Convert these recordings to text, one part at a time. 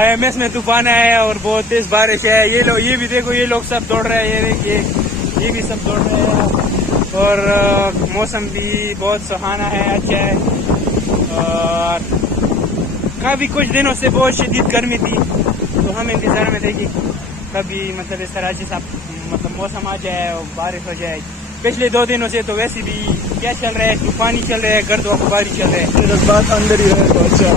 IMS में तूफान आया है और बहुत तेज बारिश है। ये भी देखो, ये लोग सब दौड़ रहे हैं, ये देखिए ये भी सब दौड़ रहे हैं। और मौसम भी बहुत सुहाना है, अच्छा है। और काफ़ी कुछ दिनों से बहुत शदीद गर्मी थी, तो हम इंतज़ार में थे कि कभी मतलब इस तरह से मतलब मौसम आ जाए और बारिश हो जाए। पिछले 2 दिनों से तो वैसे भी क्या चल रहा है, तूफानी चल रहा है, गर्द बारिश चल रहा है। जज्बात अंदर ही रहे तो अच्छा।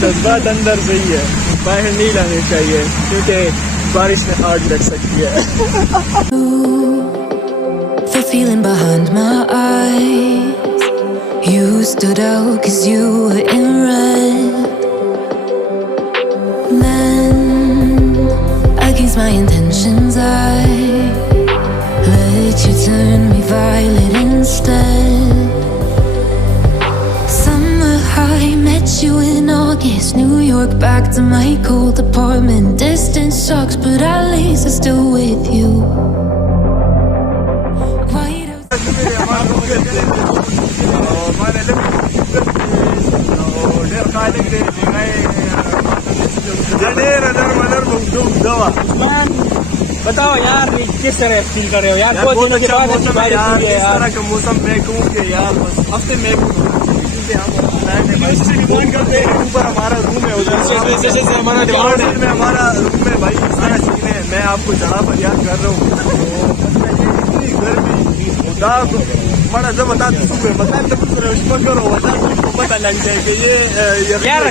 जज्बात अंदर से ही है, बाहर नहीं लाने चाहिए क्योंकि बारिश में आग लग सकती है। The feeling behind my eyes, you stood out 'cause you were in red. Then against my intentions I let you turn me violet instead. Summer high, met you in August, New York back to my cold apartment. Distance sucks but at least I'm still with you. White बताओ यार, किस तरह feel कर रहे हो यार? बहुत अच्छा मौसम है यार, इस तरह का मौसम मैं कहूँ कि यार बस हफ्ते में ऊपर हमारा रूम है, उधर हमारा डिपार्टमेंट में हमारा रूम है भाई। सारा सीन है, मैं आपको जड़ा पर याद कर रहा हूँ। गर्मी खुदा को बड़ा जब बता करो पता लग जाए कि ये यार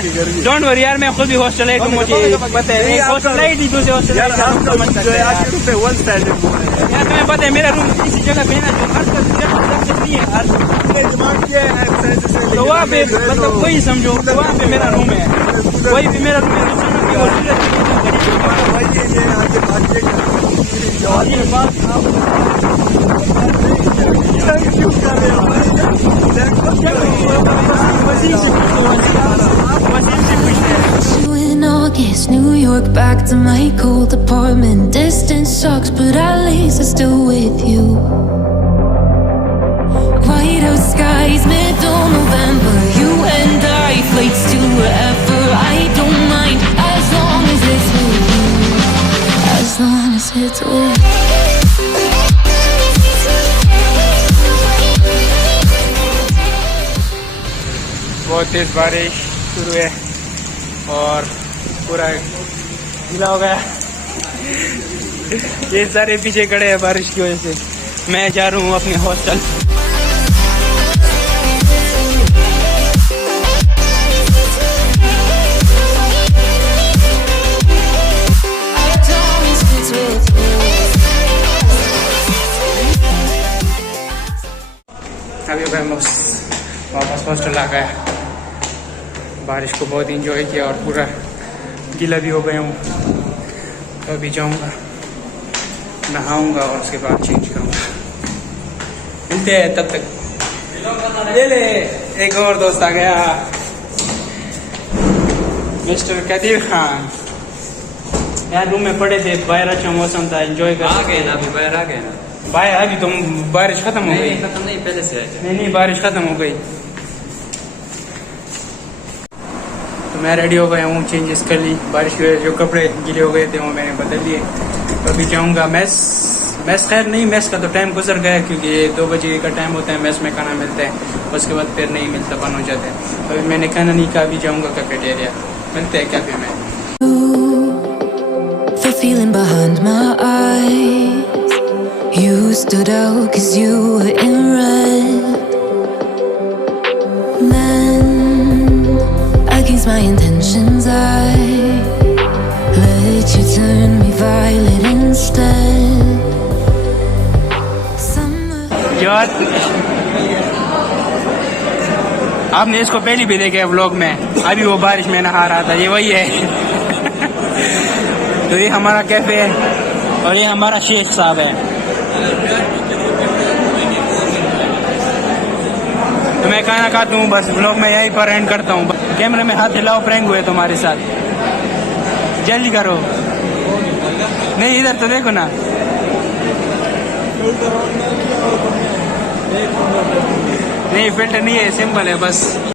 डोंट वरी यार, मैं खुद भी हॉस्टल है तो मुझे पता है। हॉस्टल है ही, दूसरे हॉस्टल यार आप जो है आपके रूम पे 1 स्टैंडर्ड रूम है यार, तुम्हें पता है मेरा रूम इसी जगह पे ना, जो हर जगह नहीं है हर दिमाग किया है तो वहाँ पे मतलब वही समझो, वहाँ पे मेरा रूम है, वही पे मेरा रूम है। in August, New York back to my cold apartment. Distance sucks but at least I'm still with you. Whiteout skies, middle November, you and I, flights to wherever. I don't mind as long as it's with you, as long as it's with you. बहुत तेज बारिश शुरू है और पूरा गीला हो गया। ये सारे पीछे खड़े हैं बारिश की वजह से। मैं जा रहा हूँ अपने हॉस्टल। अभी मैं वापस हॉस्टल आ गया। बारिश को बहुत एंजॉय किया और पूरा गीला भी हो गया हूँ। तो अभी जाऊँगा, नहाऊँगा और उसके बाद चेंज करूँगा। मिलते हैं तब तक। ले ले, एक और दोस्त आ गया, मिस्टर कदीर खान। यार रूम में पड़े थे, बाहर अच्छा मौसम था, एंजॉय कर आ गए ना, अभी बाहर आ गए ना। बाहर अभी तुम बारिश खत्म हो गई? खत्म नहीं, पहले से आए। नहीं बारिश खत्म हो गई। तो मैं रेडी हो गया हूँ, चेंजेस कर ली। बारिश की वजह जो कपड़े गीले हो गए थे वो मैंने बदल लिए। तो अभी जाऊँगा मैस खैर नहीं, मैस का तो टाइम गुजर गया क्योंकि 2 बजे का टाइम होता है, मैस में खाना मिलता है, उसके बाद फिर नहीं मिलता, बंद हो जाता है। तो अभी मैंने खाना नहीं खा, अभी जाऊँगा कैफेटेरिया। मिलते हैं कैफे में। The feeling behind my eyes, you stood out 'cause you were in red. Then against my intentions I let you turn me violet instead. यार आपने इसको पहले भी देखा है व्लॉग में, अभी वो बारिश में नहा रहा था, ये वही है। तो ये हमारा कैफे है और ये हमारा शेख साहब है। तो मैं खाना खाता हूँ, बस व्लॉग में यहीं पर एंड करता हूँ। कैमरे में हाथ हिलाओ, प्रैंक हुए तुम्हारे साथ, जल्दी करो। नहीं इधर तो देखो ना। नहीं फिल्टर नहीं है, सिंपल है बस।